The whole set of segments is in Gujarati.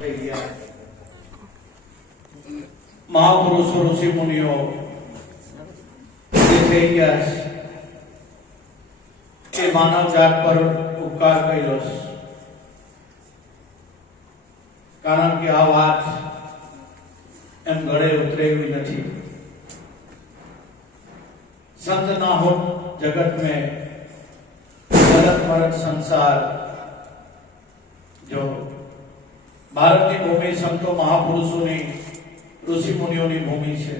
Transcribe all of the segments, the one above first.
થઈ ગયા. મહાપુરુષો ઋષિ મુનિઓ જે થઈ ગયા એ માનવ જાત પર ઉપકાર કર્યો છે. કારણ કે આ વાત એમ ગળે ઉતરે એવી નથી. संत ना हो जगत में जगत मरत संसार जो भारत की भूमि संतो महापुरुषों ने ऋषि मुनियों की भूमि है.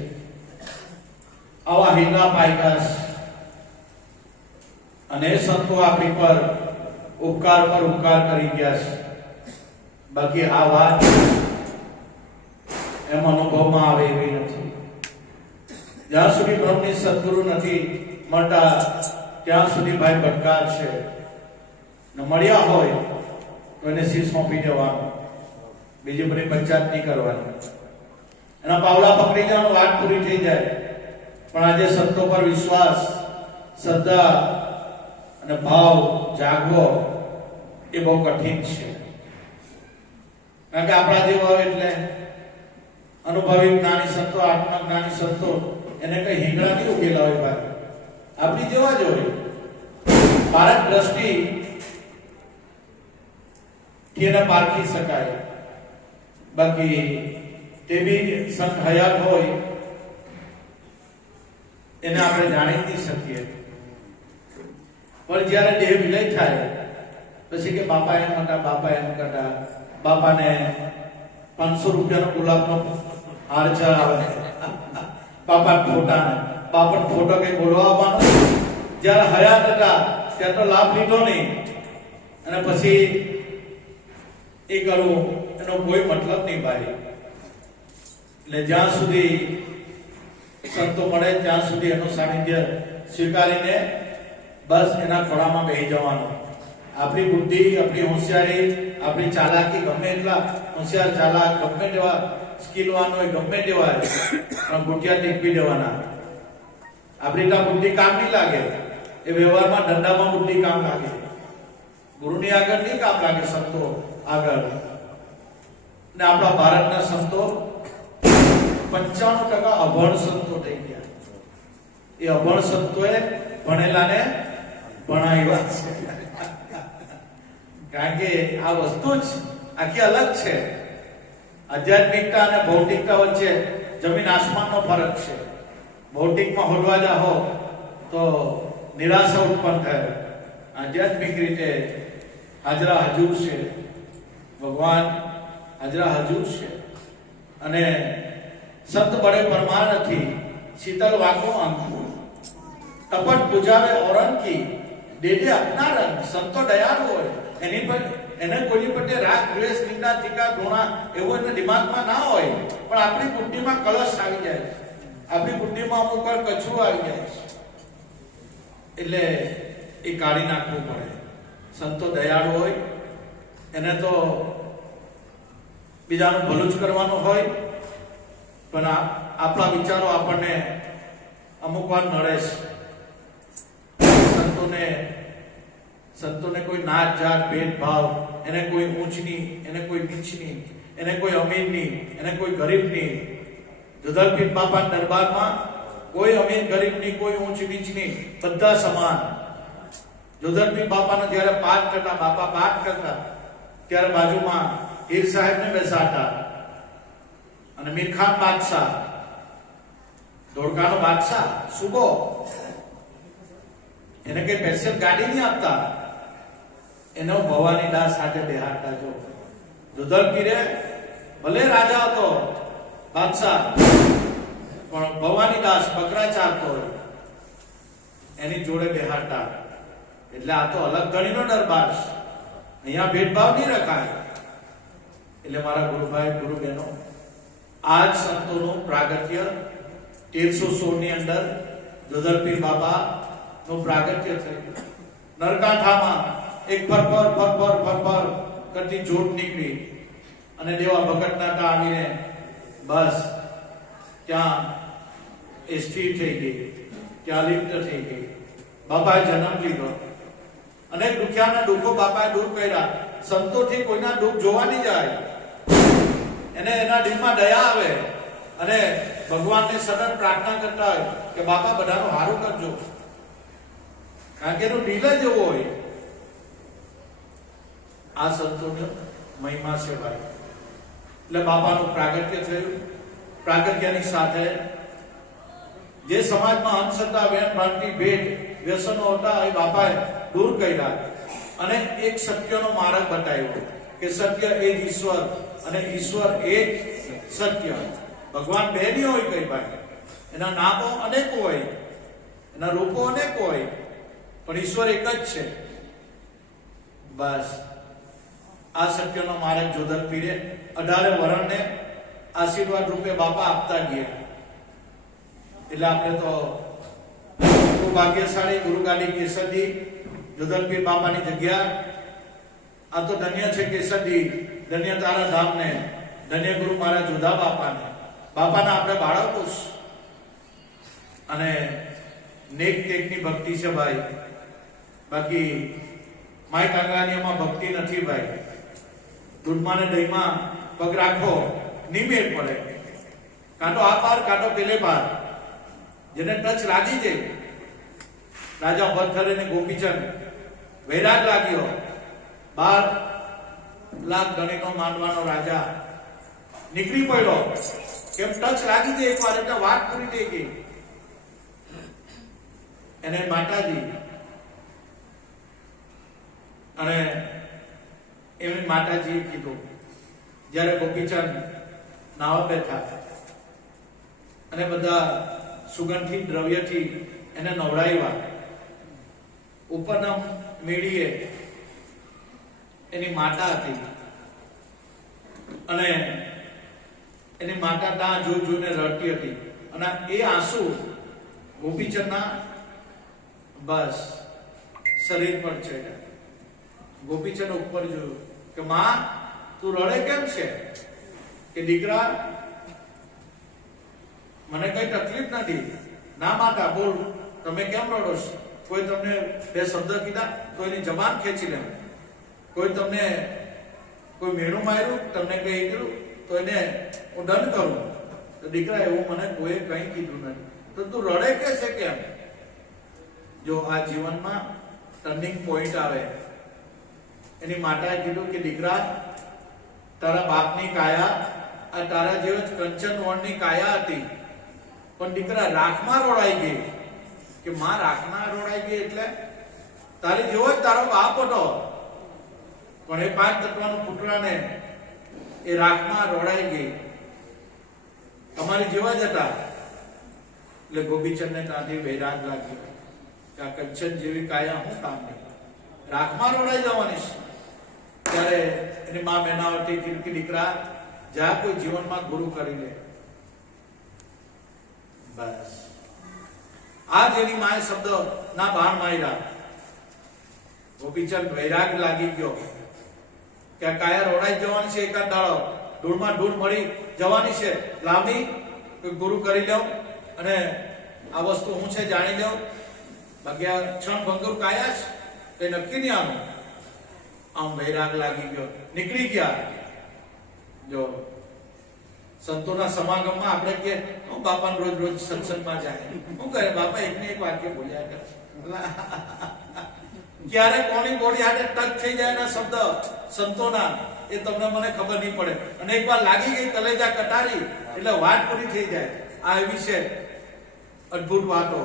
आवा हीरा पायकास अने संतो आपणी पर उपकार करी गया है. बाकी आ बात एम अनुभव में आवे एवी नहीं. જ્યાં સુધી બ્રહ્મની સદગુરુ નથી મળતા ત્યાં સુધી ભાઈ ભટકાર છે. ને મળ્યા હોય તો એને શીશ સોંપી દેવાનું, બીજી બધી પંચાયત નહીં કરવાની. એના પાવલા પકડી જવાનું, વાત પૂરી થઈ જાય. પણ આજે સંતો પર વિશ્વાસ, શ્રદ્ધા અને ભાવ જાગવો એ બહુ કઠિન છે. કારણ કે આપણા જેવા હોય એટલે અનુભવી જ્ઞાની સંતો, આત્મજ્ઞાની સંતો એને કઈ હિંગળા નહીં ઉગેલા હોય ભાઈ, આપણી જેવા જ હોય. ભારત દ્રષ્ટિ એને પારખી શકાય. બાકી તે બી સંત હયાત હોય એને આપણે જાણી નહીં શકીએ. પણ જ્યારે દેહ વિલય થાય પછી કે બાપા એમ હતા, બાપા એમ કરતા, બાપાને 500 રૂપિયાનો ગુલાબનો હાર ચડાવે, બાપા ફોટો કઈ બોલવા આવવાનો. જયારે હયાત હતા ત્યાં તો લાભ લીધો નહીં, અને પછી એ કરવું એનો કોઈ મતલબ નહીં ભાઈ. એટલે જ્યાં સુધી સંતો મળે ત્યાં સુધી એનું સાનિધ્ય સ્વીકારીને બસ એના ખોળામાં બેસી જવાનું. આપણી બુદ્ધિ, આપણી હોશિયારી, આપણી ચાલાકી ગમે એટલા હોશિયાર ચાલાક ગમે તેવા સ્કિલવાનો હોય ગમે તેવા પણ ગુટિયા ટેકવી દેવાના. આપણી ત્યાં બુદ્ધિ કામ નહીં લાગે, એ વ્યવહારમાં ધંધામાં બુદ્ધિ કામ લાગે. ગુરુની આગળ નહીં કામ લાગે, સંતો આગળ. ને આપણા ભારતના સંતો 95% અભણ સંતો થઈ ગયા. એ અભણ સંતોએ ભણેલાને ભણાવ્યા છે. કારણ કે આ વસ્તુ જ આખી અલગ છે. આધ્યાત્મિકતા અને ભૌતિકતા વચ્ચે જમીન આસમાનનો ફરક છે. ભૌતિકમાં હોદવા જાઓ તો નિરાશા ઉત્પન્ન થાય. આધ્યાત્મિક રીતે હાજરા હજુર છે, ભગવાન હાજરા હજુર છે. અને સંત બળે પરમાર નથી, શીતલ વાકો આંખું, તપટ બુજાવે ઓરંકી, દેજે અપના રંગ. સંતો દયાળુ હોય, એની પર એને કોઈ પર રાગ, દ્વેષ, નિંદા, ટીકા, ઘૃણા એવું એના દિમાગમાં ના હોય. પણ આપણી બુદ્ધિમાં કલશ આવી જાય છે, આપણી બુદ્ધિમાં અમુક વાર કચરું આવી જાય છે. એટલે એ કાઢી નાખવું પડે. સંતો દયાળુ હોય, એને તો બીજાનું ભલું જ કરવાનું હોય. પણ આપણા વિચારો આપણને અમુક વાર નડે છે. સંતોને કોઈ નાત જાત ભેદભાવ, એને કોઈ ઊંચની, એને કોઈ નીચની, એને કોઈ અમીરની, એને કોઈ ગરીબની. જુદલપીર બાપા દરબારમાં કોઈ અમીર ગરીબની, કોઈ ઊંચ નીચની, બધા સમાન. જુદલપીર બાપાને જ્યારે પાઠ કરતા, બાપા પાઠ કરતા ત્યારે બાજુમાં હીર સાહેબને બેસાડતા. અને મીરખાન બાદશાહ, ધોળકાનો બાદશાહ સુબો, એને કઈ સ્પેશિયલ ગાડી નહીં આપતા, એનો ભવાની દાસ સાથે બેહાડતા. જો દુધલપીરે ભલે રાજા હતો, બાદશાહ, પણ ભવાની દાસ બકરા ચારતો એની જોડે બેહાડતા. એટલે આ તો અલગ ગણીનો દરબાર છે, અહીંયા ભેદભાવ નહીં રખાય. એટલે મારા ગુરુભાઈ, ગુરુ બહેનો, આજ સંતોનું પ્રાગટ્ય 1316 ની અંદર દુધલપીર બાપા નું પ્રાગટ્ય થયું. નરકાંઠામાં એક ફરફર કરતી જોત નીકળી અને દેવા ભગતના ત્યાં આવીને બસ ત્યાં એ સ્થિર થઈ ગઈ, ત્યાં લિપ્ત થઈ ગઈ. બાપાએ જન્મ લીધો. અનેક દુખ્યાના દુઃખો બાપાએ દૂર કર્યા. સંતોથી કોઈના દુઃખ જોવા નહીં જાય. એને એના દિલમાં દયા આવે અને ભગવાનને સતત પ્રાર્થના કરતા હોય કે બાપા બધાનું સારું કરજો, કારણ કે એનું દિલ જ એવું હોય. આ સંતોની મહિમા છે ભાઈ. એટલે બાપાનું પ્રાગટ્ય થયું. પ્રાગટ્યની સાથે જે સમાજમાં અંધશ્રદ્ધા, વેણ ભ્રાંતિ, ભેદ, વ્યસનો હતા એ બાપાએ દૂર કર્યા અને એક સત્યનો માર્ગ બતાવ્યો કે સત્ય એ જ ઈશ્વર અને ઈશ્વર એ જ સત્ય. ભગવાન બે નહીં હોય કઈ ભાઈ, એના નામો અનેક હોય, એના રૂપો અનેક હોય, પણ ઈશ્વર એક જ છે. બસ આ સત્યનો માર્ગ જોધર પીરે 18 વરણને આશીર્વાદ રૂપે બાપા આપતા ગયા. એટલે આપણે તો ખૂબ ભાગ્યશાળી ગુરુગાડી કેસરજી જોધરપીર બાપાની જગ્યા. આ તો ધન્ય છે કેસરજી, ધન્ય તારા ધામને, ધન્ય ગુરુ મારા જોધા બાપાને. બાપાના આપણે બાળકો અને નેક ટેકની ભક્તિ છે ભાઈ. બાકી માય કાંગરાનીમાં ભક્તિ નથી ભાઈ. દૂધમાં ને દહીંમાં પગ રાખો નિમેર પડે, કાંટો આ પાર કાંટો પેલે પાર. જેને ટચ લાગી જાય, રાજા ભરથર અને ગોપીચંદ વૈરાગ લાગ્યો, 12 લાખ ગણીનો માનવાનો રાજા નીકળી પડ્યો. કેમ ટચ લાગી જાય એકવાર એટલે વાત પૂરી થઈ ગઈ. એને માતાજી અને એમની માતાજીએ કીધું, જ્યારે ગોપીચંદ નાવા બેઠા અને બધા સુગંધિત દ્રવ્યથી એને નવડાવ્યા, ઉપરના મેળીએ એની માતા હતી અને એની માતા ત્યાં જોઈ જોઈને રડતી હતી અને એ આંસુ ગોપીચંદના બસ શરીર પર છે. ગોપીચંદ ઉપર જોયું કે માં તું રડે કેમ છે? કે દીકરા મને કઈ તકલીફ નથી. ના માતા બોલ, તમે કેમ રડો છો? કોઈ તમને બે શબ્દ કીધા તો એની જબાન ખેંચી લે, કોઈ તમને કોઈ મેણું માર્યું, તમને કઈ કીધું તો એને હું દંડ કરું. તો દીકરા એવું મને કોઈ કઈ કીધું નથી, તો તું રડે કે છે કેમ? જો આ જીવનમાં ટર્નિંગ પોઈન્ટ આવે. એની માતાએ કીધું કે દીકરા તારા બાપની કાયા આ તારા જેવો જ કંચન વણની કાયા હતી, પણ દીકરા રાખમાં રોડાઈ ગઈ. કે માં રાખમાં રોડાઈ ગઈ એટલે તારી જેવો જ તારો બાપ હતો, પણ એ 5 તત્વનો પુત્રને એ રાખમાં રોડાઈ ગઈ, તમારી જેવા જ હતા. એટલે ગોપીચંદને ત્યાંથી વૈરાગ લાગ્યો કે આ કંચન જેવી કાયા હું કામ નહીં, રાખમાં રોડાઈ જવાની છે. ત્યારે એની મા મેનાવતી કીધું કે દીકરા જા કોઈ જીવનમાં ગુરુ કરી લે. બસ આ જેની માએ શબ્દ ના બાણ માર્યા. ગોપીચંદ વૈરાગ લાગી ગયો કે આ કાયા રોડાઈ જવાની છે, એકાદ દાડો ધૂળમાં ધૂળ મળી જવાની છે. લાંબી ગુરુ કરી લો અને આ વસ્તુ હું છે જાણી લો. બાકી આ ક્ષણ ભંગુર કાયા છે કઈ નક્કી નહીં આનું. આમ વૈરાગ લાગી ગયો, નીકળી ગયા. જો સંતોના સમાગમમાં આપણે કે હું બાપા રોજ રોજ સત્સંગમાં જાય, શું કરે બાપા એકને એક વાક્ય બોલ્યા કરે. ક્યારે કોની બોડી હાથે ટચ થઈ જાય ના શબ્દ સંતોના એ તમને મને ખબર નહીં પડે. અને એકવાર લાગી ગઈ કલેજા કટારી એટલે વાત પૂરી થઈ જાય. આ એવી છે અદ્ભુત વાતો.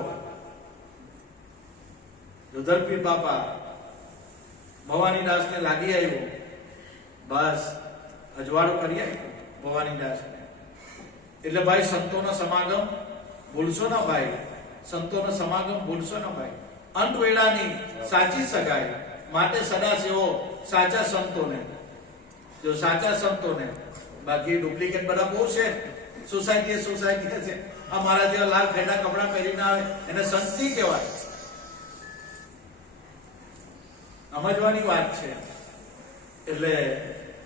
જોધરપીર બાપા ભવાનીદાસ ને લાગી આવ્યો, બસ અજવાળું કરી આવ્યો ભવાનીદાસ ને. એટલે ભાઈ સંતોનો સમાગમ ભૂલશો ના ભાઈ, સંતોનો સમાગમ ભૂલશો ના ભાઈ. અંત વેળાની સાચી સગાઈ માટે સદા સેવો સાચા સંતોને. જો સાચા સંતોને, બાકી ડુપ્લિકેટ બધા બહુ છે. સોસાયટી છે. આ મારા જેવા લાલ ખેડા કપડા પહેરીને આવે એને સંત નહીં કહેવાય. સમજવાની વાત છે. એટલે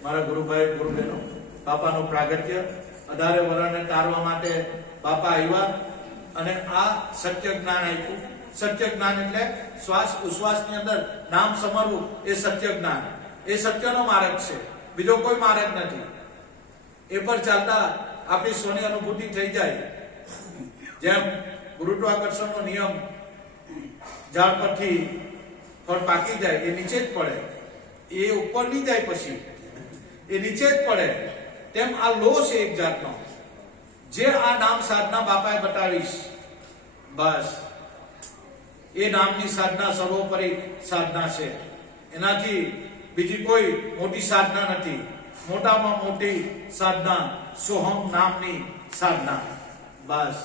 મારા ગુરુભાઈ ગુરુબેનો બાપાનું પ્રાગટ્ય 18 વર્ષને તારવા માટે બાપા આવ્યા અને આ સત્ય જ્ઞાન આપ્યું. સત્ય જ્ઞાન એટલે શ્વાસ ઉશ્વાસની અંદર નામ સમરવું એ સત્ય જ્ઞાન. એ સત્યનો માર્ગ છે, બીજો કોઈ માર્ગ નથી. એ પર ચાલતા આપણી સ્વની અનુભૂતિ થઈ જાય. જેમ ગુરુત્વાકર્ષણનો નિયમ ઝાડ પરથી ફળ પાકી જાય એ નીચે જ પડે, એ ઉપર નહીં જાય, પછી એ નીચે જ પડે. તેમ આ લો છે એક જાતનો, જે આ નામ સાધના બાપાએ બતાવીશ. બસ એ નામની સાધના સર્વોપરી સાધના છે. એનાથી બીજી કોઈ મોટી સાધના નથી. મોટામાં મોટી સાધના સોહમ નામની સાધના. બસ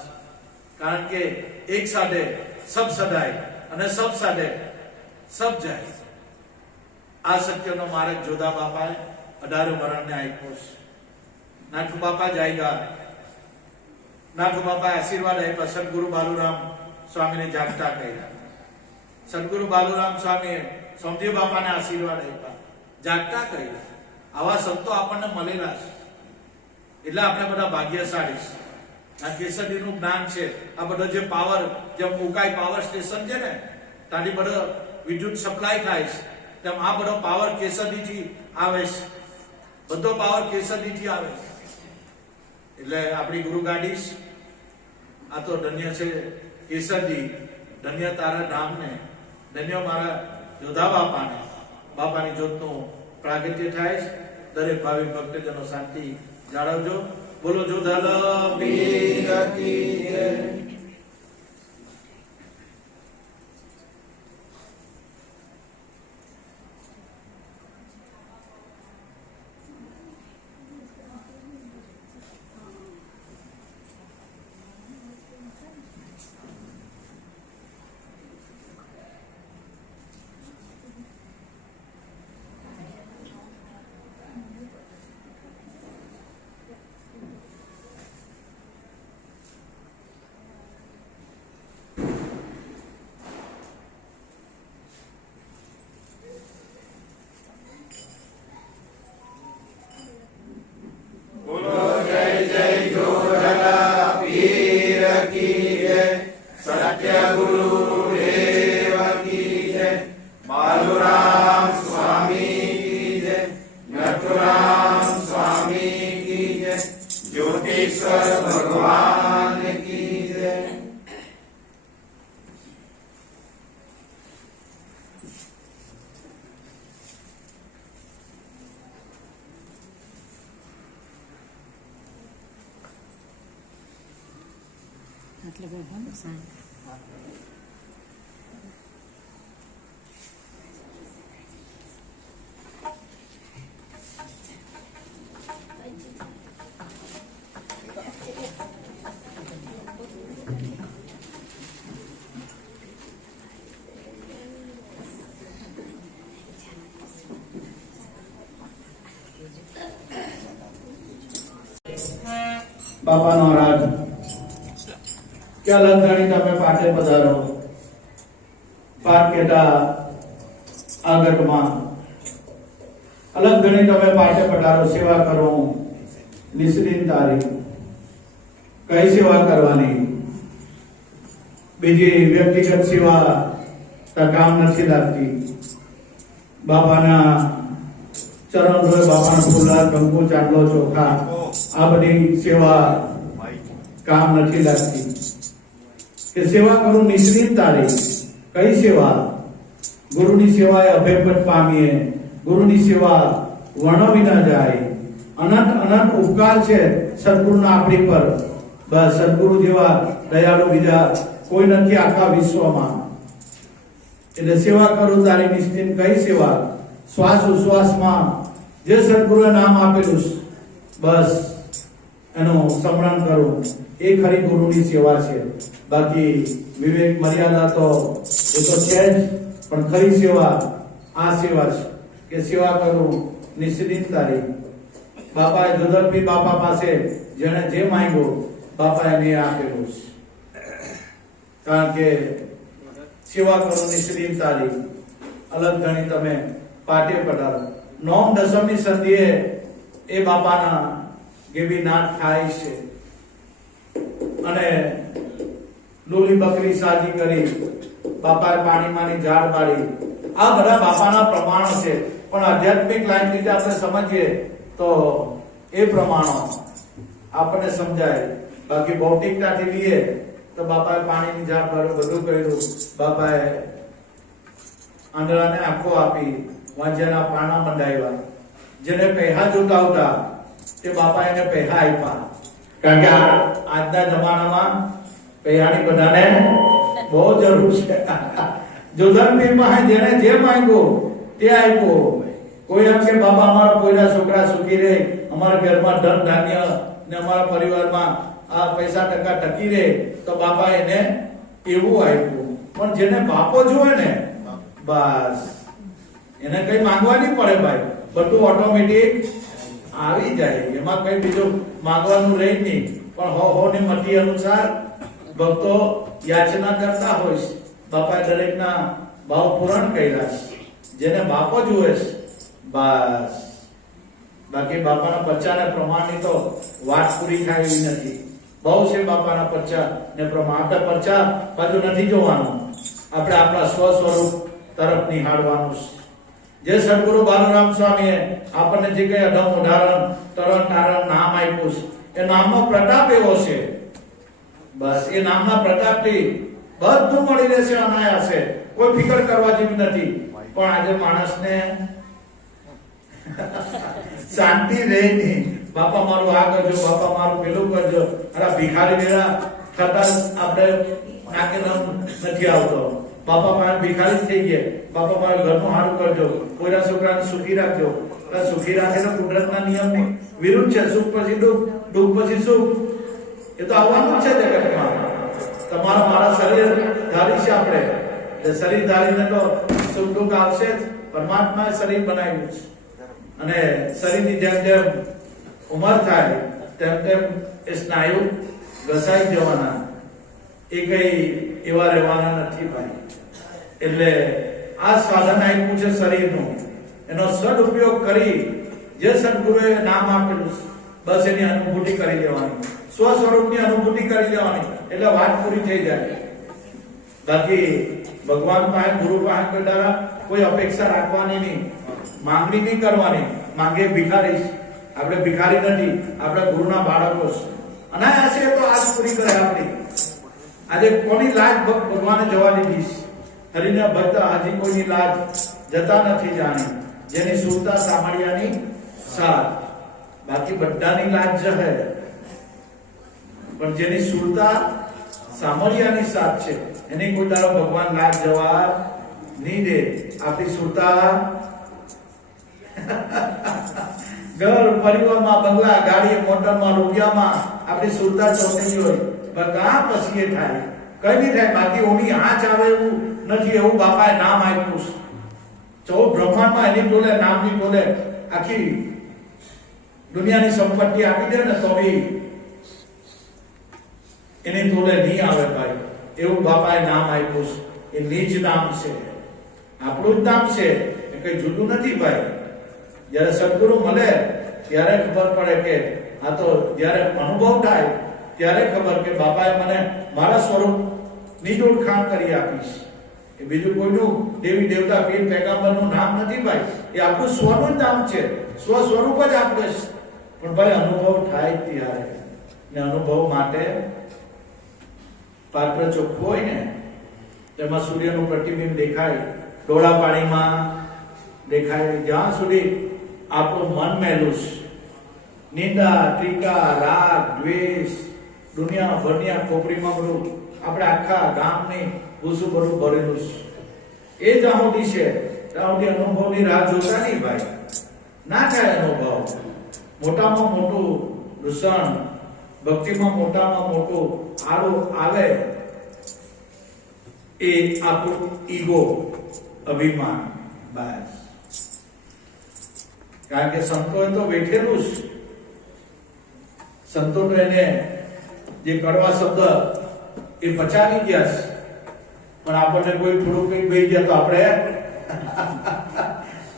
કારણ કે એક સાધે સબ સદાય અને સબ સાધે સબ જાય. આ સત્યનો માર્ગ જોધા બાપાએ 18 વર્ષને આપ્યો છે. નાથુ બાપા જાયગા. નાથુ બાપાએ આશીર્વાદ આપ્યા. સદગુરુ બાલુરામ સ્વામીને જાગતા કર્યા. સદગુરુ બાલુરામ સ્વામીએ સોમદેવ બાપાને આશીર્વાદ આપ્યા, જાગતા કર્યા. આવા સંતો આપણને મળેલા છે એટલે આપણે બધા ભાગ્યશાળી છે. આ કેસરીનું જ્ઞાન છે. આ બધો જે પાવર, જેમ ઉકાઈ પાવર સ્ટેશન છે ને, ત્યાંથી બધો વિદ્યુત સપ્લાય થાય છે, તેમ આ બધો પાવર કેસરીથી આવે છે. બધો પાવર કેસરીથી આવે છે. એટલે આપણી ગુરુ ગાડી આ તો ધન્ય છે કેસરી. ધન્ય તારા ધામને, ધન્ય મારા જોધા બાપાને. બાપાની જ્યોતનું પ્રાગટ્ય થાય છે. દરેક ભાવિક ભક્તજનો શાંતિ જાળવજો. બોલો જોધાલા પીર કી જય. બાપાનો રાજ ક્યાં લંઘાણી તમે પાટે પધારો. પાટ કેટા આગટમાં અલગ ઘણી તમે પાટે પધારો. સેવા કરો નિષ્ઠિન તારી. કઈ સેવા કરવાની? બીજી વ્યક્તિગત સેવા કામ નથી લાગતી. બાપાના ચરણ ધોય, બાપાના ફૂલના કંકુ ચાંદલો ચોખા, આ બધી સેવા કામ નથી લાગતી. કે સેવા કરું નિષ્ઠિન તારી. કઈ સેવા? ગુરુની સેવાએ અભયપદ પામીએ. ગુરુની સેવા વર્ણવી ન જાય. અનંત અનંત ઉપકાર છે સદગુરુના આપણી પર. બસ સદગુરુ જેવા દયાળુ બીજા કોઈ નથી આખા વિશ્વમાં. એટલે સેવા કરું તારી નિષ્ઠિન. કઈ સેવા? શ્વાસ ઉશ્વાસમાં જે સદગુરુએ નામ આપેલું બસ એનું સ્મરણ કરવું, એ ખરી ગુરુની સેવા છે. બાકી વિવેક મર્યાદા તો એ તો છે જ, પણ ખરી સેવા આ સેવા છે કે સેવા કરું નિષ્ઠિન તારી. બાપાએ જોધરપીર બાપા પાસે જેને જે માંગ્યું બાપા એને આપેલું છે. કારણ કે સેવા કરું નિષ્ઠિન તારી. અલગ ગણી તમે પાટે પધારો. નોમ દસમની સંધિએ એ બાપાના ગેબી નાથ થાય છે અને લોલી બકરી સાજી કરી, બાપાએ પાણીમાંની ઝાડ પાડી. આ બધા બાપાના પ્રમાણો છે. પણ આધ્યાત્મિક લાઈન રીતે આપણે સમજીએ તો એ પ્રમાણે આપણને સમજાય. બાકી ભૌતિકતાથી લઈએ તો બાપાએ પાણીની ઝાડ ભર્યું, બધું કર્યું, બાપાએ આંધળાને આંખો આપી, વાંજ્યાના પાણા મંડાવ્યા, જેને પૈસા જોતા હતા તે બાપા એને પૈસા આપ્યા. કારણ કે આજના જમાનામાં પૈસાની બધાને બહુ જરૂર છે. જોધનપીરમાં જેને જે માંગ્યું તે આપ્યું. કોઈ એમ કે બાબા અમારા કોઈના છોકરા સુખી રહે, અમારા ઘરમાં ધન ધાન્ય ને અમારા પરિવારમાં આ પૈસા ટકા ટકી રહે, તો બાપા એને એવું આપ્યું. પણ જેને બાપો જોવે ને બસ એને કઈ માંગવા નહીં પડે ભાઈ, બધું ઓટોમેટિક આવી જાય. એમાં કઈ બીજું માંગવાનું રહે નહીં. પણ હો ની મતી અનુસાર ભક્તો યાચના કરતા હોય. બાપાએ દરેકના ભાવ પૂરણ કર્યા. જેને બાપો જુએ બસ, બાકી બાપાના પચ્ચાને પ્રમાણની તો વાત પૂરી થાય એવી નથી. બહુ છે બાપાના પચ્ચા ને પ્રમાણ. આપણે પચ્ચા બાજુ નથી જોવાનું, આપણે આપણા સ્વ સ્વરૂપ તરફ નિહાળવાનું. જે સદગુરુ બાલુરામ સ્વામીએ આપણને જે કઈ અઢમ ઉદાહરણ તરણ તારણ નામ આપ્યું છે, એ નામનો પ્રતાપ એવો છે. બસ એ નામના પ્રતાપથી બધું મળી રહેશે અનાયાસે, કોઈ ફિકર કરવા જેવી નથી. પણ આજે માણસને શાંતિ રહે નહીં. બાપા મારું આ કરજો, બાપા મારું પેલું કરજો. અરે ભિખારી વેળા થતા આપણે નાકે નથી આવતો. બાપા મારે ભિખારી થઈ ગયા, બાપા મારે ઘરનું સારું કરજો, કોઈના છોકરાને સુખી રાખજો. સુખી રાખે તો કુદરતના નિયમની વિરુદ્ધ છે. સુખ પછી દુઃખ, દુઃખ પછી સુખ, એ તો આવવાનું જ છે જગતમાં. તમારા મારા શરીર ધારી છે આપણે, શરીર ધારીને તો સુખ દુઃખ આવશે જ. પરમાત્માએ શરીર બનાવ્યું છે, અને શરીરની જેમ જેમ ઉંમર થાય તેમ તેમ એ સ્નાયુ ઘસાઈ જવાના, એ કઈ એવા રહેવાના નથી ભાઈ. એટલે આ સાધન આપ્યું છે શરીરનું, એનો સદુપયોગ કરી જે સદગુરુએ નામ આપેલું બસ એની અનુભૂતિ કરી લેવાની, સ્વ સ્વરૂપની અનુભૂતિ કરી લેવાની, એટલે વાત પૂરી થઈ જાય. બાકી ભગવાન પાસે, ગુરુ પાસે કોઈ દ્વારા કોઈ અપેક્ષા રાખવાની નહીં, માંગણી નહીં કરવાની. માંગે ભિખારી, આપણે ભિખારી નથી, આપણે ગુરુના બાળકો છે. અનાયાસે તો આજ પૂરી કરે આપણી. આજે કોની લાજ ભગવાને જવા દીધી છે? હરિના ભક્ત હજી કોઈની લાજ જતા નથી જાણી. જેની સુરતા સામળિયાની સાથ, બાકી બધાની લાજ જહે, પણ જેની સુરતા સામળિયાની સાથ છે એની કોઈ દાડો ભગવાન લાજ જવા નહીં દે. આપણી સુરતા ઘર પરિવારમાં, બંગલા, ગાડી, મોટરમાં, રૂપિયામાં આપણી સુરતા ચોટેલી હોય, બધા પછી એ થાય, કઈ નહીં થાય. બાકી ઓની આંચ આવે એવું નથી. એવું બાપાએ નામ આપ્યું છે. 14 બ્રહ્માંડમાં એની ટોલે, નામની ટોલે આખી દુનિયાની સંપત્તિ આપી દે ને તો બી એની ટોલે નહીં આવે ભાઈ. એવું બાપાએ નામ આપ્યું છે. એ નિજ નામ છે, આપણું જ નામ છે, એ કઈ જુદું નથી ભાઈ. જ્યારે સદગુરુ મળે ત્યારે ખબર પડે કે આ તો, જ્યારે અનુભવ થાય ત્યારે ખબર કે બાપાએ મને મારા સ્વરૂપ ની ઓળખાણ કરી આપી છે. એ બીજું કોઈનું દેવી દેવતા પીર પૈગંબરનું નામ નથી ભાઈ. એ આપણું સ્વનું જ નામ છે, સ્વ સ્વરૂપ જ આપણે છે. પણ ભાઈ અનુભવ થાય ત્યારે, ને અનુભવ માટે પાત્ર ચોખ્ખું હોય ને, તેમાં સૂર્યનું પ્રતિબિંબ દેખાય, ડોળા પાણીમાં દેખાય. જ્યાં સુધી આપણું મન મેલું છે, નિંદા, ટીકા, રાગ, દ્વેષ, દુનિયા ભરની ખોપરીમાં બધું આપણે આખા ગામની ભૂસું બધું ભરેલું છે. એ જ્યાં સુધી છે ત્યાં સુધી અનુભવની રાહ જોતા નહીં ભાઈ. ના થાય અનુભવ. મોટામાં મોટું દૂષણ, ભક્તિમાં મોટામાં મોટું આડું આવે એ આપણું ઈગો, અભિમાન. બસ, કારણ કે સંતોએ તો બેઠેલું જ. સંતો તો એને જે કડવા શબ્દ એ પચાવી ગયા છે. પણ આપણને કોઈ થોડું કઈ બેસી ગયા તો આપણે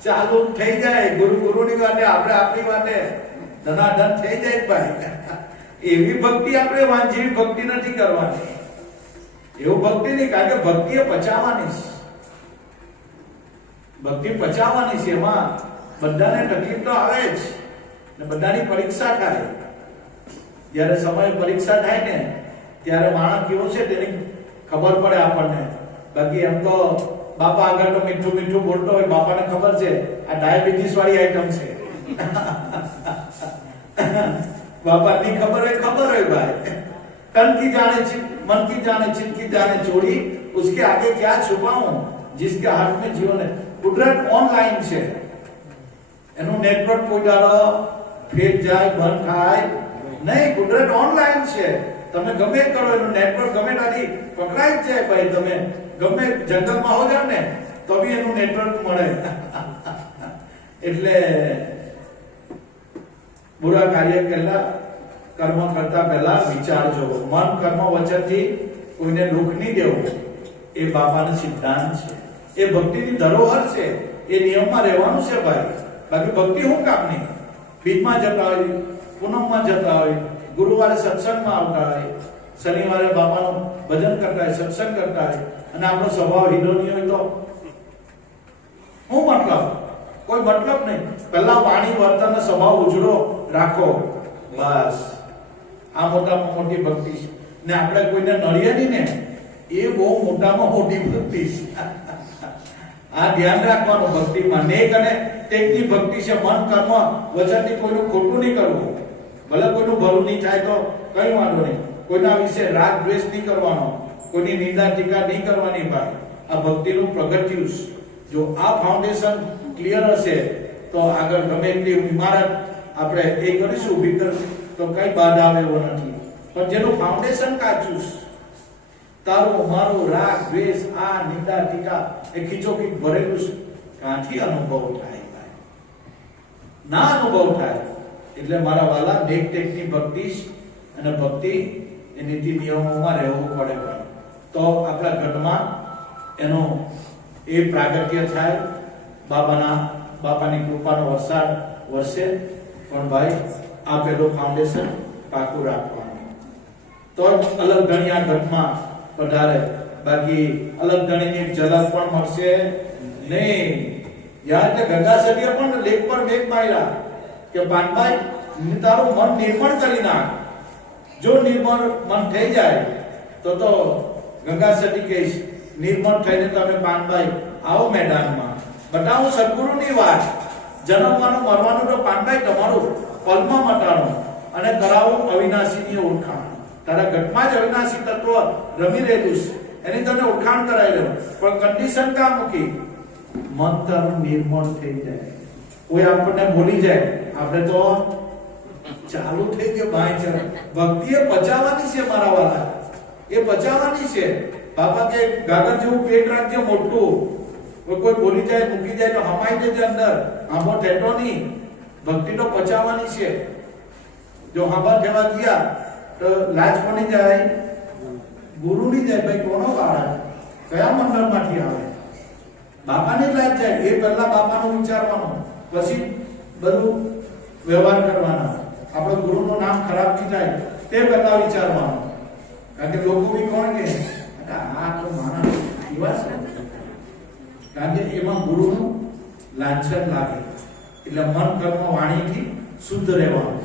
ચાલુ થઈ જાય. ગુરુની વાતે, આપણે આપણી વાતે ધનાધન થઈ જાય ભાઈ. એવી ભક્તિ આપણે વાંચી ભક્તિ નથી કરવાની. એવું ભક્તિ નહીં, કારણ કે ભક્તિ એ પચાવવાની છે. ભક્તિ પચાવવાની છે. એમાં બધાને તકલીફ તો આવે જ, ને બધાની પરીક્ષા થાય. જ્યારે સમય પરીક્ષા થાય ને ત્યારે માણસ કેવો છે તેની ખબર પડે આપણને. બાકી એમ તો બાપા આગળ તો મીઠું મીઠું બોલતો હોય, બાપાને ખબર છે આ ડાયાબિટીસ વાળી આઈટમ છે. બાપા ની ખબર હોય ભાઈ. तन की जाने मन की जाने चित की जाने छोड़ी, उसके आगे क्या छुपाऊं जिसके हाथ में जीवन है. કુદરત ઓનલાઈન છે, એનું નેટવર્ક કોઈ દાડો ફેલ જાય બંધ થાય નહીં. કુદરત ઓનલાઈન છે, તમે ગમે કરો એનું નેટવર્ક ગમે ત્યાંથી પકડાઈ જ જાય ભાઈ. તમે ગમે જંગલમાં હો જાવ ને તો બી એનું નેટવર્ક મળે. એટલે બુરા કાર્ય પહેલા કર્મ કરતા પહેલા વિચારજો. મન કર્મ વચનથી કોઈને દુઃખ નહીં દેવું, એ બાપાનો સિદ્ધાંત છે. એ ભક્તિની ધરોહર છે, એ નિયમમાં રહેવાનું છે ભાઈ. બાકી ભક્તિ હું કામની? બીજમાં જતા હોય, પૂનમમાં જતા હોય, ગુરુવારે સત્સંગમાં આવતા હોય, શનિવારે બાપાનું ભજન કરતા હોય, સત્સંગ કરતા હોય, અને આપણો સ્વભાવ હિન્દુની હોય તો શું મતલબ? કોઈ મતલબ નહીં. પહેલા વાણી વર્તન સ્વભાવ ઉજળો રાખો, બસ. આ મોટામાં મોટી ભક્તિ છે. ને આપણે કોઈને નડીએ નહીં ને, એ બહુ મોટામાં મોટી ભક્તિ છે. આ ધ્યાન રાખવાનું ભક્તિમાં. નેક અને ટેકની ભક્તિ છે. મન કર્મ વચનથી કોઈનું ખોટું નહીં કરવું. ભલે કોઈનું ભલું નહીં થાય તો કઈ વાંધો નહીં. કોઈના વિશે રાગ દ્વેષ નહીં કરવાનો, કોઈની નિંદા ટીકા નહીં કરવાની ભાઈ. આ ભક્તિનું પ્રગટ્યું છે. જો આ ફાઉન્ડેશન ક્લિયર હશે તો આગળ ગમે એટલી ઇમારત આપણે એ કરીશું ઊભી કરીશું તો કઈ બાધા આવે એવો નથી. પણ જેનું ફાઉન્ડેશન કાચું છે, તારું મારું રાગ દ્વેષ આ નિંદા ટીકા એ ખીચોખીચ ભરેલું છે, ક્યાંથી અનુભવ થાય ભાઈ? ના અનુભવ થાય. એટલે મારા વાલા નેક ટેકની ભક્તિ અને ભક્તિ એ નીતિ નિયમોમાં રહેવું પડે ભાઈ. તો આપણા ઘટમાં એનો એ પ્રાગટ્ય થાય. બાપાની કૃપાનો વરસાદ વરસે. પણ ભાઈ આ પેલું ફાઉન્ડેશન પાકું રાખવાનું, તો જ અલગ ધણી આ ઘટમાં પધારે. બાકી અલગ ધણીની ઝલક પણ મળશે નહીં. યાર કે ગંગાસરીએ પણ લેખ પર મેઘ માર્યા કે પાનભાઈ તારું મન નિર્મળ કરી નાખ. જો નિર્મળ મન થઈ જાય તો ગંગાસરી કહીશ નિર્મળ થઈને તમે પાનભાઈ આવો મેદાનમાં, બતાવો સદગુરુની વાત. જન્મવાનું મરવાનું તો પાનભાઈ તમારું પલમાં મટાડો અને કરાવો અવિનાશીની ઓળખાણ. તારા ઘટમાં જ અવિનાશી તત્વ રમી રહેલું છે, એની તને ઓળખાણ કરાવી દેવું. પણ કન્ડિશન કા મૂકી? મન તારું નિર્મળ થઈ જાય. કોઈ આપણને ભૂલી જાય, આપણે તો ચાલુ થઈ ગયો ભાઈ. છે ભક્તિ એ પચાવવાની છે મારા વાલા, એ પચાવવાની છે. બાપા કે ગાગર જેવું પેટ રાખજે મોટું, કોઈ બોલી જાય મૂકી જાય તો હમાઈ જજે અંદર. આંબો ઠેઠો નહીં. ભક્તિ તો પચાવવાની છે. જો હાંભા થવા ગયા તો લાજ કોની જાય? ગુરુની જાય. ભાઈ કોનો બાળક કયા મંડળમાંથી આવે? બાપાની જ લાજ જાય. એ પહેલા બાપાનું વિચારવાનું, પછી બધું વ્યવહાર કરવાના. આપણો ગુરુનું નામ ખરાબ થઈ જાય તે પહેલા વિચારવાનું. કારણ કે લોકો બી કોણ કે આ તો માણસ એવા છે, કારણ કે એમાં ગુરુનું લાંછન લાગે. એટલે મન કર્મ વાણીથી શુદ્ધ રહેવાનું.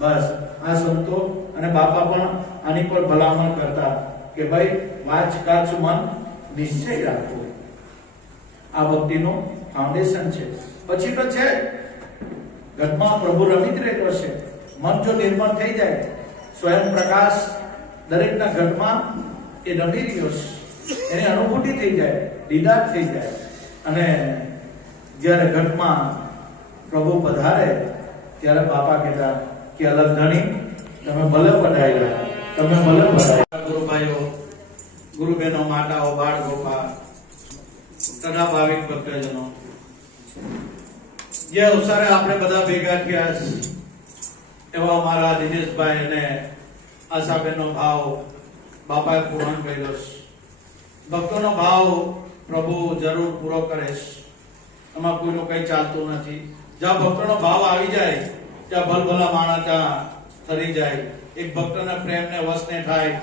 બસ આ સંતો અને બાપા પણ આની પર ભલામણ કરતા કે ભાઈ વાચ કાચ મન નિશ્ચય રાખો. આ ભક્તિનું ફાઉન્ડેશન છે. પછી તો છે ઘટમાં પ્રભુ રમી જ રહેલો છે. મન જો નિર્મળ થઈ જાય, સ્વયં પ્રકાશ દરેકના ઘટમાં એ રમી રહ્યો છે, એની અનુભૂતિ થઈ જાય, દીદાર થઈ જાય. અને જ્યારે ઘટમાં પ્રભુ પધારે ત્યારે બાપા કહેતા કે અલગ ધણી તમે ભલે પધાર્યા, તમે ભલે પધાર્યા. ગુરુ ભાઈઓ, ગુરુ બહેનો, માતાઓ, બાળ ગોપા તથા ભાવિક ભક્તજનો, જે અવસરે આપણે બધા ભેગા થયા એવા અમારા દિનેશભાઈ અને આશાબેનનો ભાવ બાપાએ પૂર્ણ કર્યો છે. ભક્તોનો ભાવ પ્રભુ જરૂર પૂરો કરે છે. એમાં કોઈનું કઈ ચાલતું નથી. જ્યાં ભક્તોનો ભાવ આવી જાય ત્યાં ભલભલા માણસ ત્યાં તરી જાય. એક ભક્તના પ્રેમને વશને થાય,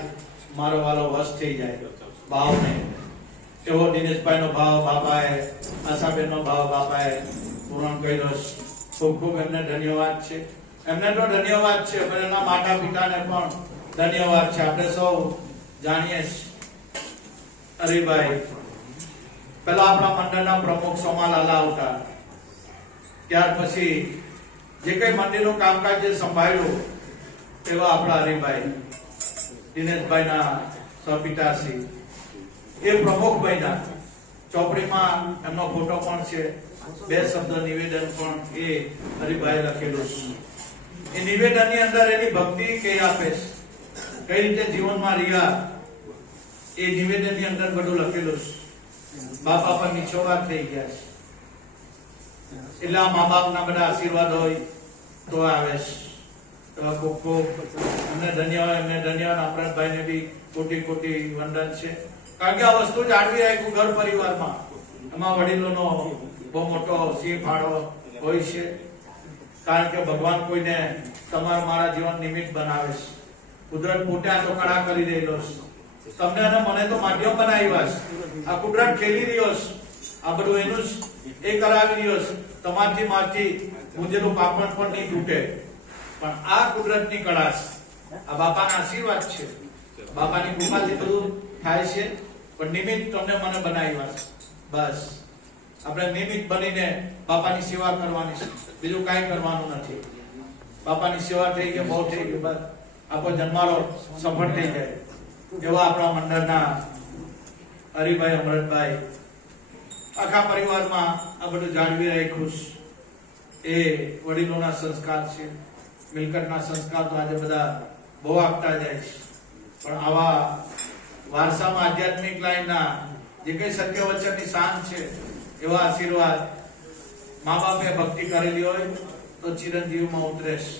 મારો વાલો વશ થઈ જાય ભાવને. એવો દિનેશભાઈનો ભાવ બાપાએ, આશાબેનનો ભાવ બાપાએ પૂર્ણ કર્યો છે. ખૂબ ખૂબ એમને ધન્યવાદ છે. એમને તો ધન્યવાદ છે, પણ એના માતા પિતાને પણ ધન્યવાદ છે. આપણે સૌ જાણીએ હરિભાઈ પેલા આપણા મંડળના પ્રમુખ સોમાલાલા હતા, ત્યાર પછી જે કઈ મંદિરનું કામકાજ જે સંભાળ્યું એવા આપણા હરિભાઈ દિનેશભાઈના સપિતાશ્રી એ પ્રમુખ બન્યા. ચોપડીમાં એમનો ફોટો પણ છે, 2 શબ્દ નિવેદન પણ એ હરિભાઈ લખેલું છે. એ નિવેદનની અંદર એની ભક્તિ કઈ આપે છે, કઈ રીતે જીવનમાં રહ્યા, એ નિવેદનની અંદર બધું લખેલું છે. બાપા પર નિછોવાત થઈ ગયા છે, એટલે આ મા બાપના બધા આશીર્વાદ હોય તો આવે છે. તો ખૂબ ખૂબ એમને ધન્યવાદ. અમરતભાઈને બી કોટી કોટી વંદન છે, કારણ કે આ વસ્તુ જાળવી રાખ્યું ઘર પરિવારમાં. એમાં વડીલોનો બહુ મોટો સિંહ ફાળો હોય છે, કારણ કે ભગવાન કોઈને તમારા મારા જીવન નિમિત્ત બનાવે છે. કુદરત પોતે આ તો કળા કરી રહેલો છે, તમને અને મને તો માધ્યમ બનાવ્યા છે. આ કુદરત ખેલી રહ્યો છે, આ બધું એનું જ એ કરાવી રહ્યો છે. તમારથી મારથી મુંજેલું પાપણ પણ નહીં તૂટે, પણ આ કુદરતની કળા છે. આ બાપાના આશીર્વાદ છે, બાપાની કૃપાથી બધું થાય છે. પણ નિમિત્ત તમને મને બનાવ્યા છે. બસ આપણે નિમિત્ત બનીને બાપાની સેવા કરવાની છે, બીજું કાંઈ કરવાનું નથી. બાપાની સેવા થઈ ગઈ, બહુ થઈ ગઈ, બસ આપણો જન્મારો સફળ થઈ જાય. એવા આપણા મંડળના હરિભાઈ અમરતભાઈ આખા પરિવારમાં આ બધું જાળવી રાખ્યું છે. એ વડીલોના સંસ્કાર છે, મિલકતના સંસ્કાર તો આજે બધા બહુ આપતા જાય છે, પણ આવા વારસામાં આધ્યાત્મિક લાઈનના જે કઈ સત્ય વચનની શાન છે, એવા આશીર્વાદ મા બાપે ભક્તિ કરેલી હોય તો ચિરંજીવમાં ઉતરે છે.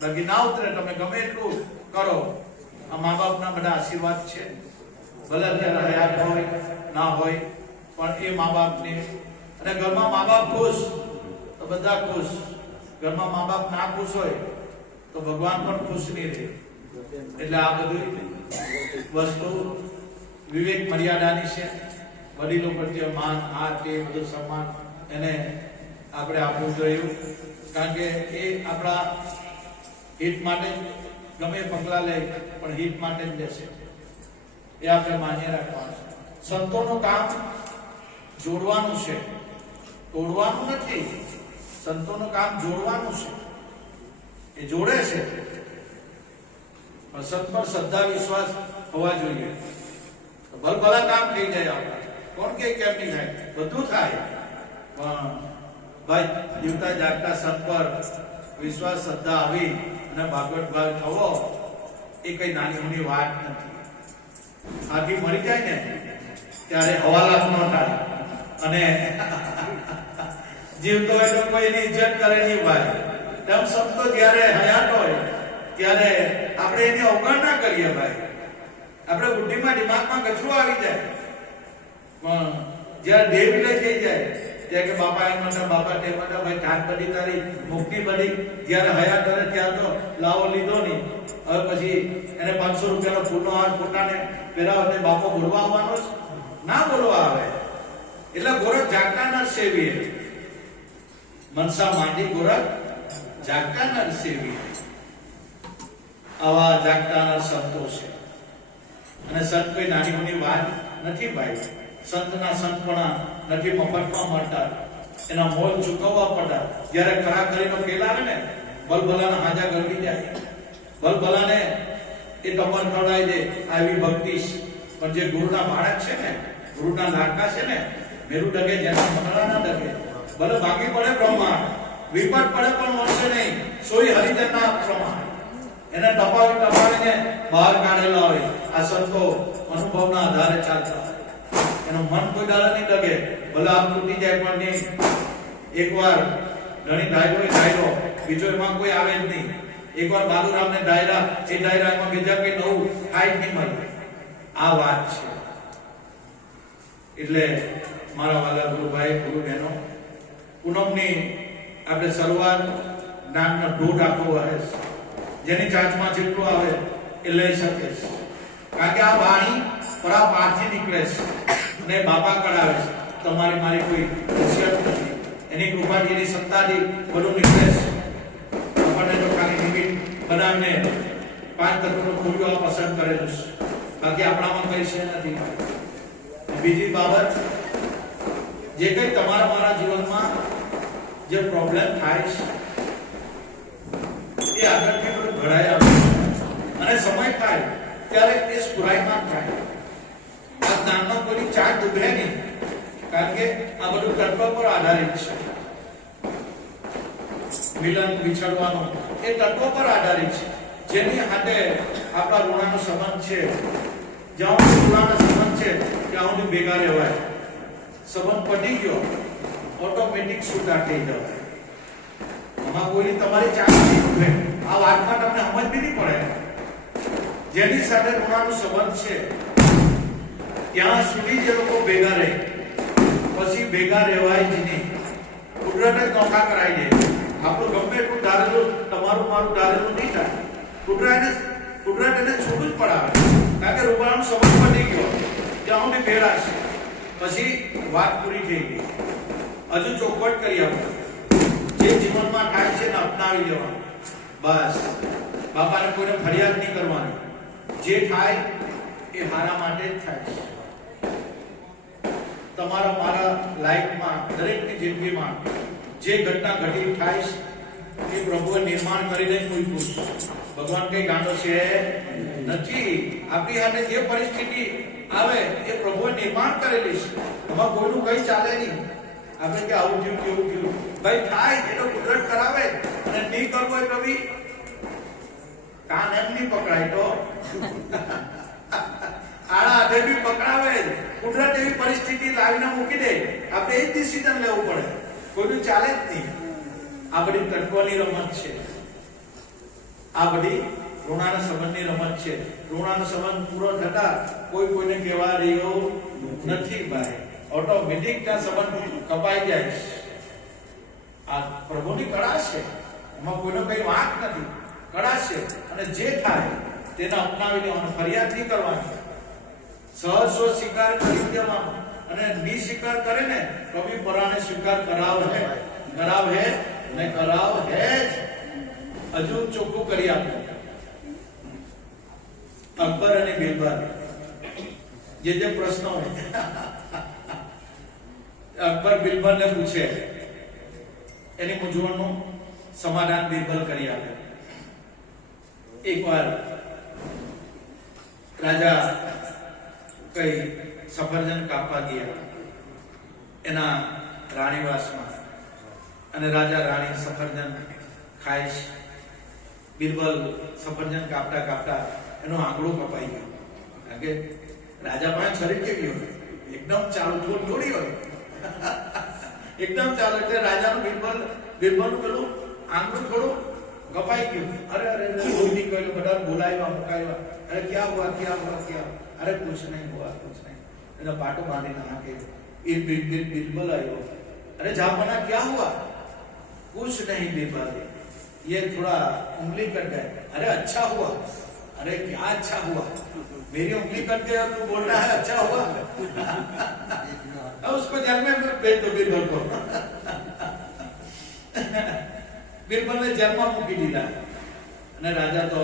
બાકી ના ઉતરે, તમે ગમે એટલું કરો. આ મા બાપના બધા આશીર્વાદ છે, ભલે અત્યારે હયાત હોય ના હોય, પણ એ મા બાપની. અને ઘરમાં મા બાપ ખુશ તો બધા ખુશ. ઘરમાં મા બાપ ના ખુશ હોય તો ભગવાન પણ ખુશ નહીં રહે. એટલે આ બધી વસ્તુ વિવેક મર્યાદાની છે. વડીલો પ્રત્યે માન, આ તે બધું સન્માન એને આપણે આપવું જોઈએ, કારણ કે એ આપણા હિત માટે ગમે પગલા લે પણ હિત માટે જ લેશે, એ આપણે માન્ય રાખવાનું. સંતોનું કામ જોડવાનું છે, તોડવાનું નથી. સંતોનું કામ જોડવાનું છે, એ જોડે છે. પણ સંત પર શ્રદ્ધા વિશ્વાસ હોવા જોઈએ, ભલભલા કામ થઈ જાય. આપણા કોણ કે કેમ નહીં થાય, બધું થાય. પણ ભાઈ જીવતા જાગતા સંત પર વિશ્વાસ શ્રદ્ધા આવી અને ભાગવત ભાવ થવો એ કઈ નાની મોટી વાત નથી. હાથી મરી જાય ને ત્યારે હવાલાત ન થાય, અને જીવતો હોય તો કોઈ એની ઇજ્જત કરે નહીં ભાઈ. તેમ સંતો જ્યારે હયાત હોય ત્યારે આપણે એની અવગણના કરીએ ભાઈ. આપણે બુદ્ધિમાં દિમાગમાં કચરો આવી જાય, પણ જ્યારે દેહ વિલય થઈ જાય ત્યારે કે બાપા એમ હતા, બાપા તેમ હતા, ભાઈ ઠાક બધી તારી મુક્તિ બધી. જ્યારે હયાત કરે ત્યારે તો લાવો લીધો નહીં. હવે પછી એને 500 રૂપિયાનો ફૂલનો હાર પોતાને પહેરાવે, બાપો બોલવા આવવાનો જ ના બોલવા આવે. એટલે ગોરખ જાગતા નર સેવીએ, મનસા માંડી ગોરખ જાગતા નર સેવીએ. આવા જાગતા નર સંતો છે. અને સંત કોઈ નાની મોટી વાત નથી ભાઈ. સંતના સંતપણા નથી મફતમાં મળતા, એના મોલ ચૂકવવા પડતા. જ્યારે કરાકરીનો ખેલ આવે ને, ભલભલાના હાજા ગરડી જાય, ભલભલાને એ ટપન ખવડાવી દે. આવી ભક્તિ. પણ જે ગુરુના બાળક છે ને, ગુરુના લાડકા છે ને, મેરુ ડગે જેના મંગળા ના ડગે. ભલે ભાગી પડે બ્રહ્માંડ, વિપત પડે પણ વળશે નહીં, સોઈ હરિજનના પ્રમાણ. એને ટપાવીને બહાર કાઢેલા હોય. આ સંતો અનુભવના આધારે ચાલતા હોય. એનું મન કોઈ દાડા નહીં ડગે, ભલે આપ તૂટી જાય પણ નહીં. એકવાર ઘણી ડાયરો બીજો એમાં કોઈ આવે જ નહીં. એકવાર બાલુરામને ડાયરા, એ ડાયરામાં બીજા કઈ નવું થાય જ નહીં મળે. આ વાત છે. એટલે મારા વાલા ગુરુભાઈ, ગુરુ બહેનો, પૂનમની આપણે શરૂઆત જ્ઞાનનો ઢોઢ આખો વહે, જેની ચાંચમાં જેટલું આવે એ લઈ શકે છે. કારણ કે આ વાણી પરાપારથી નીકળે છે અને બાપા કરાવે છે. તમારી મારી કોઈ ખાસિયત નથી, એની કૃપાથી, એની સત્તાથી બધું નીકળે છે. આપણને તો ખાલી લિમિટ બનાવીને 5 તત્વોનું ખોડિયું પસંદ કરેલું છે, બાકી આપણામાં કઈ છે નથી. બીજી બાબત, જે કઈ તમારા મારા જીવનમાં જે પ્રોબ્લેમ થાય છે એ આગળથી બધું ઘડાઈ આવે અને સમય થાય ત્યારે એ સ્ફુરાયમાન થાય. આ જ્ઞાનમાં કોઈ ચાટ ડૂબે નહીં, કારણ કે આ બધું તત્વ પર આધારિત છે. મિલન વિછળવાનું એ તત્વ પર આધારિત છે, જેની સાથે આપણા ઋણાનો સંબંધ છે. જ્યાં ઋણાનો સંબંધ છે ત્યાં સુધી ભેગા રહેવાય. સંબંધ પતી ગયો ઓટોમેટિક છૂટા થઈ જવાય. આમાં કોઈની તમારી ચાટ નહીં ડૂબે. આ વાતમાં તમને સમજ બી નહીં પડે. જેની સાથે ઋણાનો સંબંધ છે ત્યાં સુધી જે લોકો ભેગા રહે, પછી ભેગા રહેવાય જ નહીં. કુદરતે નોખા કરાવી દે. આપણું ગમે એટલું ધારેલું, તમારું મારું ધારેલું નહીં થાય. કુદરત એને છોડવું જ પડાવે, કારણ કે રૂપાનો સંબંધ પતી ગયો ત્યાં સુધી ભેળા છે. પછી વાત પૂરી થઈ ગઈ. હજુ ચોખવટ કરી આપણે જે જીવનમાં થાય છે ને અપનાવી લેવાનું. બસ બાપાને કોઈને ફરિયાદ નહીં કરવાની. જે થાય એ મારા માટે જ થાય છે. તમારા મારા લાઈફમાં દરેકની જિંદગીમાં જે ઘટના ઘટી થાય છે એ પ્રભુએ નિર્માણ કરીને જ મૂક્યું છે. ભગવાન કઈ ગાંડો છે નથી. આપણી સાથે જે પરિસ્થિતિ આવે એ પ્રભુએ નિર્માણ કરેલી છે. એમાં કોઈનું કઈ ચાલે નહીં. આપણે કે આવું થયું કેવું થયું, ભાઈ થાય એ તો કુદરત કરાવે. અને નહીં કરવું હોય તો બી કાન એમ નહીં પકડાય તો આડા હાથે બી પકડાવે. કુદરત એવી પરિસ્થિતિ લાવીને મૂકી દે, આપણે એ જ ડિસિઝન લેવું પડે. કોઈનું ચાલે જ નહીં. આ બધી તત્વની રમત છે. આ બધી ઋણાના સંબંધની રમત છે. ઋણાનો સંબંધ પૂરો થતા કોઈ કોઈને કહેવા રહ્યો નથી. ભાઈ ઓટોમેટિક ત્યાં સંબંધ કપાઈ જાય છે. આ પ્રભુની કળા છે, એમાં કોઈનો કઈ વાંક નથી. કળા છે અને જે થાય તેને અપનાવી લેવાનું. ફરિયાદ નહીં કરવાની. સહજ સ્વીકાર કરી દેવાનો. અને નિસ્વીકાર કરે ને તો બી પરાણે સ્વીકાર કરાવ હે ને કરાવ હે જ. હજુ ચોખ્ખું કરી આપો. અકબર અને બિરબલ જે પ્રશ્નો અકબર બિરબલને પૂછે એની મૂંઝવણનું સમાધાન બિરબલ કરી આપે. એકવાર રાજા કઈ સફરજન કાપવા ગયા એના રાણીવાસમાં, અને રાજા રાણી સફરજન ખાય છે. બિરબલ સફરજન કાપતા કાપતા એનો આંગળો કપાઈ ગયો. કારણ કે રાજા પાસે શરીર કેવી હોય, એકદમ ચાલુ થોડી હોય. એકદમ ચાલુ એટલે રાજાનું બિરબલનું પેલું આંગળું થોડું કપાઈ ગયું. અરે રોહિણી કહ્યું, બધા બોલાવ્યા મુકાવ્યા. અરે ક્યાં હુઆ? અરે કુછ નહીં હુઆ. એનો પાટો બાંધીને આંખે બિરબલ આવ્યો. अरे जापना क्या हुआ? कुछ नहीं बीरबल, ये थोड़ा उंगली कट गए. अरे अच्छा हुआ. अरे क्या अच्छा हुआ? मेरी उंगली कट गई और तू बोल रहा है अच्छा हुआ. अब उसको जेल में भेज दो बीरबल को. बीरबल ने जेल में મૂકી દીધા અને રાજા તો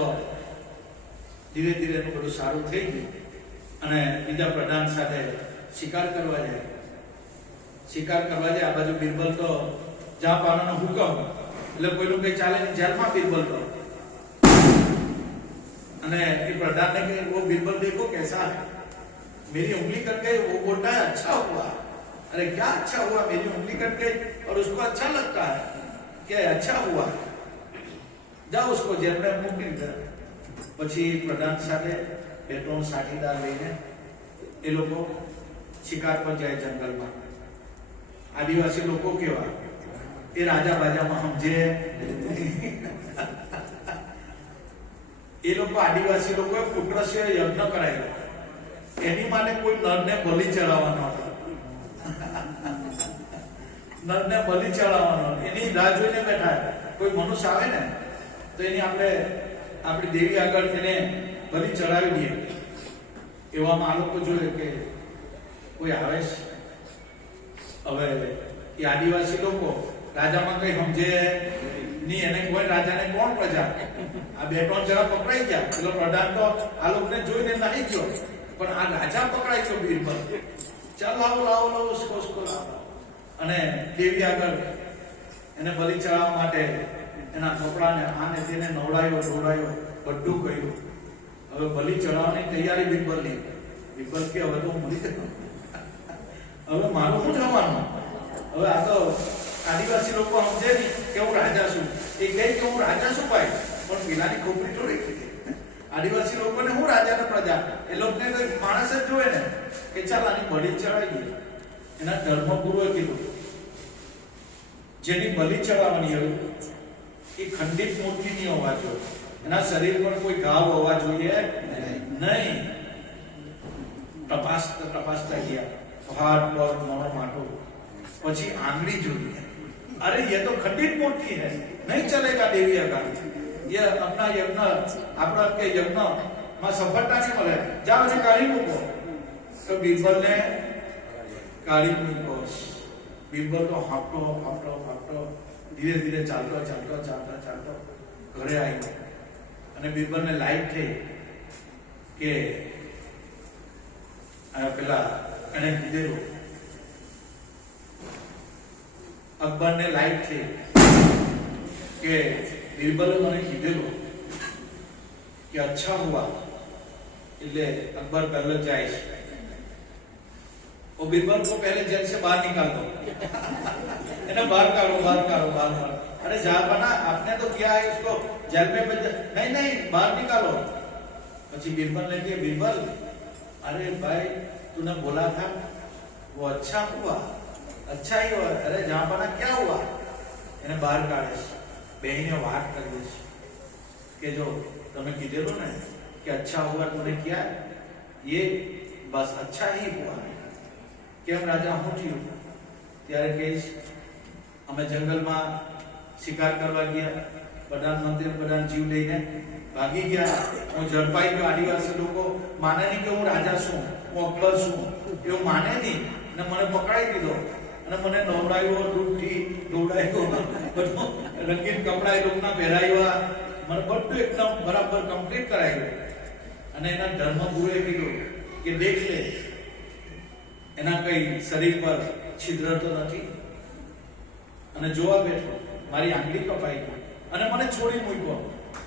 ધીરે ધીરે એનું બધું સારું થઈ ગયું અને બીજા પ્રધાન સાથે શિકાર કરવા જાય. આ બાજુ બિરબલ તો જા પાવાનો હુકમ, એટલે કોઈનું કઈ ચાલે નહીં, જેલમાં બિરબલ તો. અને એ प्रधान ने कहा वो बीरबल देखो कैसा है, मेरी उंगली कट गई. वो बोलता है अच्छा हुआ. अरे क्या अच्छा हुआ? मेरी उंगली कट गई और उसको अच्छा लगता है कि अच्छा हुआ. जाओ उसको जेल में મૂકી દીધા. પછી પ્રધાન સાથે બે ત્રણ સાથીદાર લઈને એ લોકો શિકાર પર જાય જંગલમાં. આદિવાસી લોકો કેવા, એ રાજા બાજામાં સમજે. એ લોકો આદિવાસી લોકોએ પુત્રશ્ય યજ્ઞ કરાયો. એની માટે કોઈ નરને બલિ ચડાવવાનો હતો. નરને બલિ ચડાવવાનો, એની રાહ જોઈને બેઠા. કોઈ મનુષ્ય આવે ને તો એની આપણી દેવી આગળ એને બલિ ચડાવી દઈએ. એવામાં આ લોકો જોયે કે કોઈ આવે છે. હવે એ આદિવાસી લોકો રાજામાં કઈ સમજે નહીં, એને કોઈ રાજાને કોણ પ્રજા. આ બે ત્રણ જણા પકડાઈ ગયા, પેલો પ્રધાન તો આ લોકોને જોઈને નાહી ગયો, પણ આ રાજા પકડાઈ ગયો બીરબલ. ચાલ લાવો લાવો લાવો સ્કો લાવો. અને દેવી આગળ એને બલિ ચડાવવા માટે એના કપડાને આને તેને નવડાયો ધોવડાયો બધું કર્યું. હવે બલિ ચડાવવાની તૈયારી બીરબલની. બીરબલ કે હવે તો મરી ગયો, હવે મારું શું જવાનું. હવે આ તો આદિવાસી લોકો સમજે નહીં કે હું રાજા છું. એ કહે કે હું રાજા છું ભાઈ, પણ પેલાની ખોપરી થોડી કીધી. આદિવાસી લોકોને હું રાજા ને પ્રજા, એ લોકોને તો માણસ જ જોવે ને કે ચાલ આની બલિ ચડાવીએ. એના ધર્મગુરુએ કીધું જેની બલિ ચડાવવાની હોય એ ખંડિત મૂર્તિની હોવા જોઈએ, એના શરીર પર કોઈ ઘાવ હોવા જોઈએ નહીં. તપાસતા ગયા હાથ પર મોણો માટો, પછી આંગળી જોઈએ. अरे ये तो खंडित मूर्ति है, नहीं चलेगा देवी अगर ये अपना यज्ञ अपना के यज्ञ में सफलता नहीं मिले, जाओ से काली मूको. तो बीरबल ने काली मूको. बीरबल तो हापटो धीरे धीरे चालतो घरे आई. અને બીરબલ ને લાઈટ થઈ કે પેલા એને કીધેલું, અકબર ને લાઈટ થઈ કે बीरबल મને કીધેલું કે अच्छा हुआ. એટલે અકબર पहले जाए वो बीरबल को पहले जेल से बाहर निकाल दो, है ना, बाहर काढ़ो. अरे जहाँ बना आपने तो किया है उसको जेल में नहीं बाहर निकालो. પછી बीरबल ने कहा बीरबल अरे भाई तूने बोला था वो अच्छा हुआ, अच्छा ही हुआ. अरे जहाँ बना क्या हुआ. એને બહાર કાઢે છે. બહેને વાત કરી છે કે જો તમે કીધેલું ને કે अच्छा हुआ तूने किया, ये बस अच्छा ही हुआ. કેમ રાજા હું થયું. ત્યારે કહીશ અમે જંગલમાં શિકાર કરવા ગયા, પ્રધાનમંત્રી બધા જીવ લઈને ભાગી ગયા. હું ઝડપાઈ ગયો. આદિવાસી લોકો માને નહીં કે હું રાજા છું, હું અકબર છું, એવું માને નહીં. અને મને પકડાઈ દીધો અને મને નવડાવ્યો, દૂધથી દોડાયો, બધું રંગીન કપડા એ લોકોના પહેરાવ્યા, મને બધું એકદમ બરાબર કમ્પ્લીટ કરાવ્યું. અને એના ધર્મગુરુએ કીધું કે દેખ લે એના કઈ શરીર પર છિદ્ર તો નથી. અને જોવા બેઠો મારી આંગળી કપાઈ ગઈ અને મને છોડી મૂક્યો.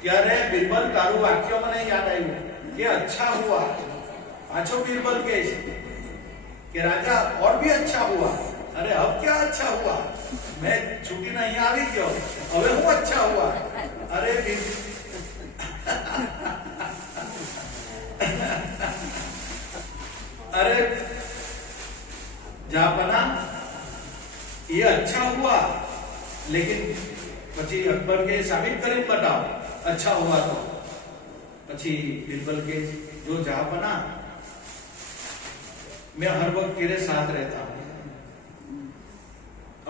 ત્યારે બીરબલ તારું વાક્ય મને યાદ આવ્યું કે अच्छा हुआ. પાછો बीरबल કહે છે કે राजा और भी अच्छा हुआ. अरे अब क्या अच्छा हुआ, मैं छुट्टी नहीं આવી ગયો, હવે હું अच्छा हुआ. अरे अरे जापना ये अच्छा हुआ, लेकिन પછી અકબર કે સાબિત કરીને બતાવો अच्छा हुआ. तो પછી बीरबल के जो जापना मैं हर वक्त तेरे साथ रहता हूं.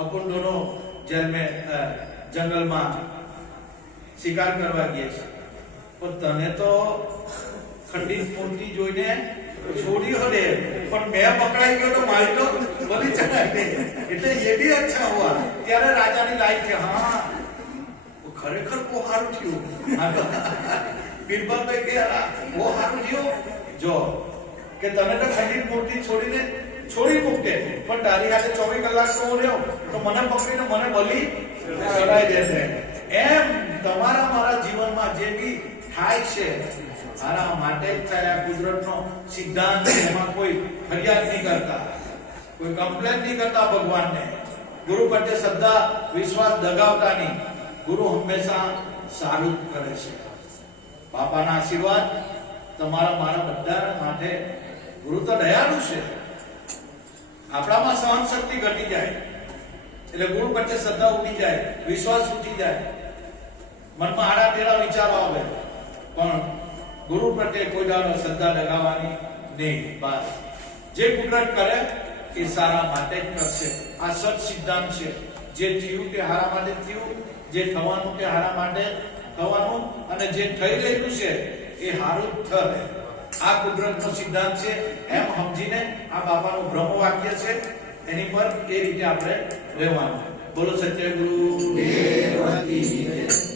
अपन दोनों जेल में जंगल में शिकार करवा गए છે, પણ તને તો ખંડિત મૂર્તિ જોઈને છોડી હડે, પણ મેં પકડાઈ ગયો તો મારી તો બલિ ચડાઈ દે. એટલે એ બી अच्छा हुआ. ત્યારે રાજાની લાઈફ કે હા ખરેખર બહુ સારું થયું. બીરબલ ભાઈ કે બહુ સારું થયું જો કે તને તો ખંડિત મૂર્તિ છોડીને છોડી મૂકતે, પણ તારી હાથે 24 કલાક તો હું રહ્યો તો મને પકડીને મને બલિ ચડાઈ દેશે. એમ તમારા મારા જીવનમાં જે બી થાય છે મારા માટે જ થાય. આ કુદરતનો સિદ્ધાંત છે, એમાં કોઈ ફરિયાદ નહીં કરતા, કોઈ કમ્પ્લેન નહીં કરતા ભગવાનને. ગુરુ પ્રત્યે શ્રદ્ધા વિશ્વાસ દગાવતા નહીં. ગુરુ હંમેશા સારું જ કરે છે. બાપાના આશીર્વાદ તમારા મારા બધા માટે. ગુરુ તો દયાળુ છે. આપણામાં સહન શક્તિ ઘટી જાય એટલે ગુરુ પ્રત્યે શ્રદ્ધા ઉઠી જાય, વિશ્વાસ ઉઠી જાય, મનમાં આડા ટેડા વિચારો આવે, પણ ગુરુ પ્રત્યે કોઈ દાડો શ્રદ્ધા દગાવવાની નહીં. બસ જે કુદરત કરે એ સારા માટે જ કરશે. આ સત સિદ્ધાંત છે. જે થયું તે હારા માટે થયું, જે થવાનું તે હારા માટે થવાનું, અને જે થઈ રહ્યું છે એ હારું જ થશે. આ કુદરતનો સિદ્ધાંત છે. એમ સમજીને આ બાપાનું બ્રહ્મ વાક્ય છે, એની પર એ રીતે આપણે રહેવાનું. બોલો સત્ય ગુરુ દેવ કી જય.